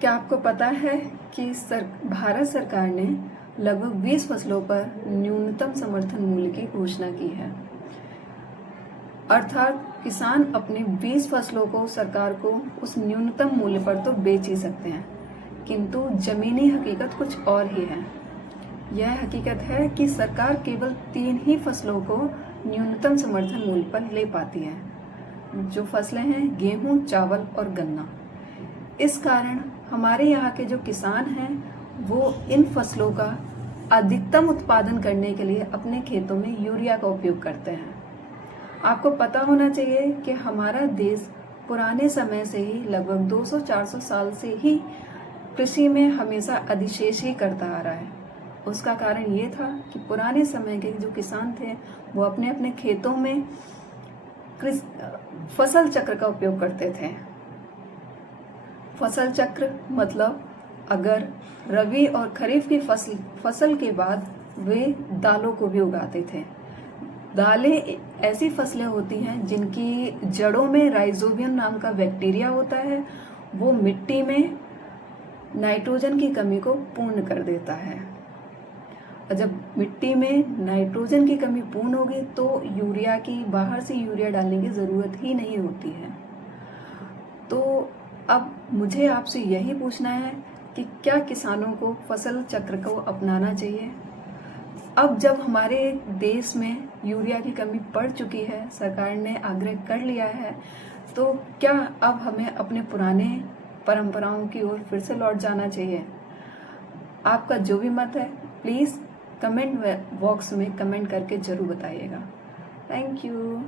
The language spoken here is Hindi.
क्या आपको पता है कि भारत सरकार ने लगभग 20 फसलों पर न्यूनतम समर्थन मूल्य की घोषणा की है। अर्थात किसान अपनी 20 फसलों को सरकार को उस न्यूनतम मूल्य पर तो बेच ही सकते हैं, किंतु जमीनी हकीकत कुछ और ही है। यह हकीकत है कि सरकार केवल 3 ही फसलों को न्यूनतम समर्थन मूल्य पर ले पाती है, जो फसलें हैं गेहूं, चावल और गन्ना। इस कारण हमारे यहाँ के जो किसान हैं वो इन फसलों का अधिकतम उत्पादन करने के लिए अपने खेतों में यूरिया का उपयोग करते हैं। आपको पता होना चाहिए कि हमारा देश पुराने समय से ही लगभग 200-400 साल से ही कृषि में हमेशा अधिशेष ही करता आ रहा है। उसका कारण ये था कि पुराने समय के जो किसान थे वो अपने अपने खेतों में फसल चक्र का उपयोग करते थे। फसल चक्र मतलब अगर रबी और खरीफ की फसल के बाद वे दालों को भी उगाते थे। दालें ऐसी फसलें होती हैं जिनकी जड़ों में राइजोबियम नाम का बैक्टीरिया होता है। वो मिट्टी में नाइट्रोजन की कमी को पूर्ण कर देता है, और जब मिट्टी में नाइट्रोजन की कमी पूर्ण होगी तो बाहर से यूरिया डालने की जरूरत ही नहीं होती है। तो अब मुझे आपसे यही पूछना है कि क्या किसानों को फसल चक्र को अपनाना चाहिए? अब जब हमारे देश में यूरिया की कमी पड़ चुकी है, सरकार ने आग्रह कर लिया है, तो क्या अब हमें अपने पुराने परंपराओं की ओर फिर से लौट जाना चाहिए? आपका जो भी मत है प्लीज़ कमेंट बॉक्स में कमेंट करके जरूर बताइएगा। Thank you.